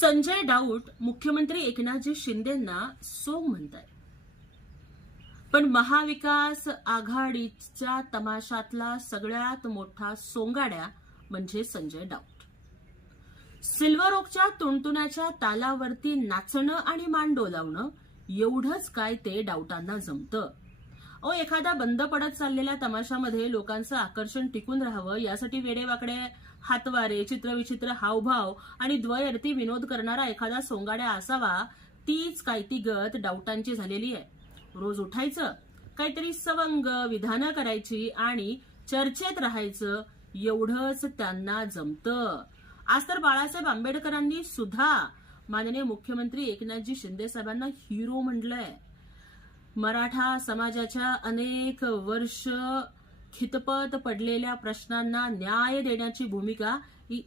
संजय राऊत मुख्यमंत्री एकनाथजी शिंदेंना सोंग म्हणतायत. पण महाविकास आघाडीच्या तमाशातला सगळ्यात मोठा सोंगाड्या म्हणजे संजय राऊत. सिल्वर ओकच्या तुणतुण्याच्या तालावरती नाचणं आणि मान डोलावणं एवढंच काय ते डाऊटांना जमतं. एखादा बंद पडत चाललेल्या तमाशामध्ये लोकांचं आकर्षण टिकून राहावं यासाठी वेडेवाकडे हातवारे, चित्रविचित्र हावभाव आणि द्वयर्थी विनोद करणारा एखादा सोंगाड्या असावा. तीच काय ती गत डाऊटांची झालेली आहे. रोज उठायचं, काहीतरी सवंग विधानं करायची आणि चर्चेत राहायचं एवढंच त्यांना जमतं. आज तर बाळासाहेब आंबेडकरांनी सुद्धा माननीय मुख्यमंत्री एकनाथजी शिंदे साहेबांना हिरो म्हटलंय. मराठा समाजाच्या अनेक वर्ष खितपत पडलेल्या प्रश्नांना न्याय देण्याची भूमिका ही